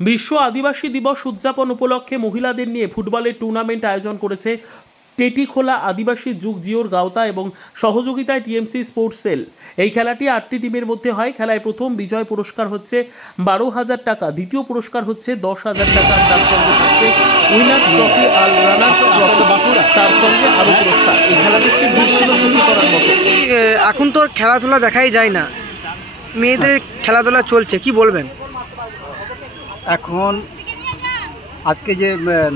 বিশ্ব আদিবাসী দিবস উদযাপন উপলক্ষে মহিলাদের নিয়ে ফুটবলের টুর্নামেন্ট আয়োজন করেছে টেটিখোলা আদিবাসী যুগ জিওর গাওতা এবং সহযোগিতায় টিএমসি স্পোর্টস সেল। এই খেলাটি 8টি টিমের মধ্যে হয়। খেলায় প্রথম বিজয় পুরস্কার হচ্ছে 12,000 টাকা, দ্বিতীয় পুরস্কার হচ্ছে 10,000 টাকা, তার সঙ্গে হচ্ছে উইনার্স ট্রফি আর রানার্স ট্রফি, তার সঙ্গে আরো পুরস্কার। এই খেলা দেখতে ভিড় ছিল চোখে পড়ার মতো। এখন তো খেলাধুলা দেখাই যায় না, মেয়েদের খেলাধুলা চলছে, কি বলবেন? এখন আজকে যে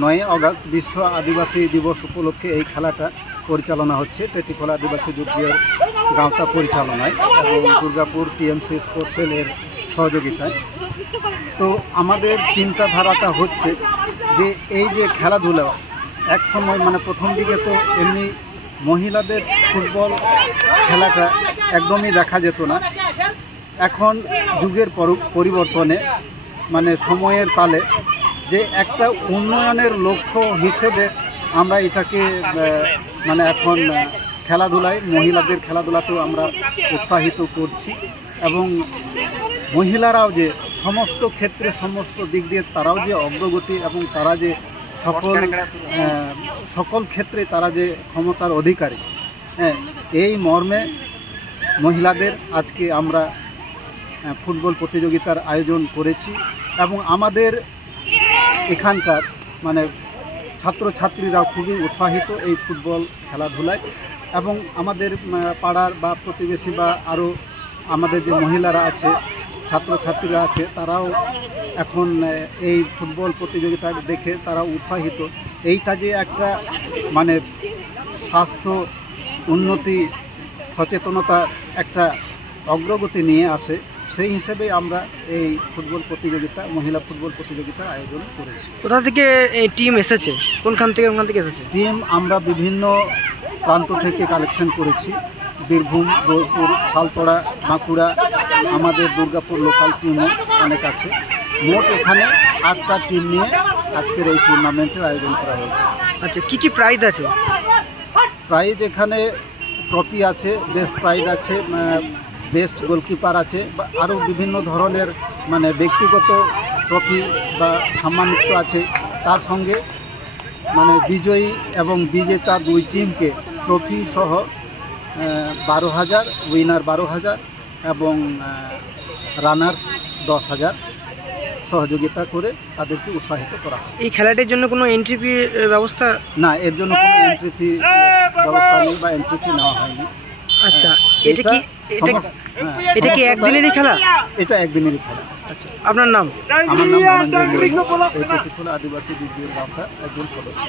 9 আগস্ট বিশ্ব আদিবাসী দিবস উপলক্ষে এই খেলাটা পরিচালনা হচ্ছে টেটিখোলা আদিবাসী যুগের গাঁওতা পরিচালনায় এবং দুর্গাপুর টিএমসি স্পোর্টস সেলের সহযোগিতায়। তো আমাদের চিন্তাধারাটা হচ্ছে যে এই যে খেলাধুলা এক সময় প্রথম দিকে তো এমনি মহিলাদের ফুটবল খেলাটা একদমই দেখা যেত না। এখন যুগের পরিবর্তনে সময়ের তালে যে একটা উন্নয়নের লক্ষ্য হিসেবে আমরা এটাকে এখন খেলাধুলায় মহিলাদের খেলাধুলাতেও আমরা উৎসাহিত করছি এবং মহিলারাও যে সমস্ত ক্ষেত্রে সমস্ত দিক দিয়ে তারাও যে অগ্রগতি এবং তারা যে সকল ক্ষেত্রে তারা যে ক্ষমতার অধিকারী, এই মর্মে মহিলাদের আজকে আমরা ফুটবল প্রতিযোগিতার আয়োজন করেছি এবং আমাদের এখানকার ছাত্রছাত্রীরা খুবই উৎসাহিত এই ফুটবল খেলাধুলায় এবং আমাদের পাড়ার বা প্রতিবেশী বা আরও আমাদের যে মহিলারা আছে, ছাত্রছাত্রীরা আছে, তারাও এখন এই ফুটবল প্রতিযোগিতা দেখে তারা উৎসাহিত। এইটা যে একটা স্বাস্থ্য উন্নতি সচেতনতা একটা অগ্রগতি নিয়ে আসে, সেই হিসেবে আমরা এই ফুটবল প্রতিযোগিতা মহিলা ফুটবল প্রতিযোগিতার আয়োজন করেছি। কোথা থেকে এই টিম এসেছে, কোনখান থেকে এসেছে? টিম আমরা বিভিন্ন প্রান্ত থেকে কালেকশন করেছি। বীরভূম, বোলপুর, শালতোড়া, বাঁকুড়া, আমাদের দুর্গাপুর লোকাল টিমও অনেক আছে। মোট এখানে 8টা টিম নিয়ে আজকের এই টুর্নামেন্টের আয়োজন করা হয়েছে। আচ্ছা, কি কি প্রাইজ আছে? প্রাইজ এখানে ট্রফি আছে, বেস্ট প্রাইজ আছে, বেস্ট গোলকিপার আছে, বা আরও বিভিন্ন ধরনের ব্যক্তিগত ট্রফি বা সম্মানিত আছে। তার সঙ্গে বিজয়ী এবং বিজেতা 2 টিমকে ট্রফি সহ 12,000, উইনার 12,000 এবং রানার্স 10,000 সহযোগিতা করে তাদেরকে উৎসাহিত করা হয়। এই খেলাটির জন্য কোনো এন্ট্রি ফি ব্যবস্থা? না, এর জন্য কোনো এন্ট্রি ফি ব্যবস্থা নেই বা এন্ট্রি ফি নেওয়া হয়নি। আচ্ছা, এটা কি একদিনেরই খেলা? এটা একদিনেরই খেলা। আচ্ছা, আপনার নাম? আমার নাম ধনঞ্জয় মুর্মু, এই টেটিখোলা আদিবাসী যুগের গাঁওতা একজন সদস্য।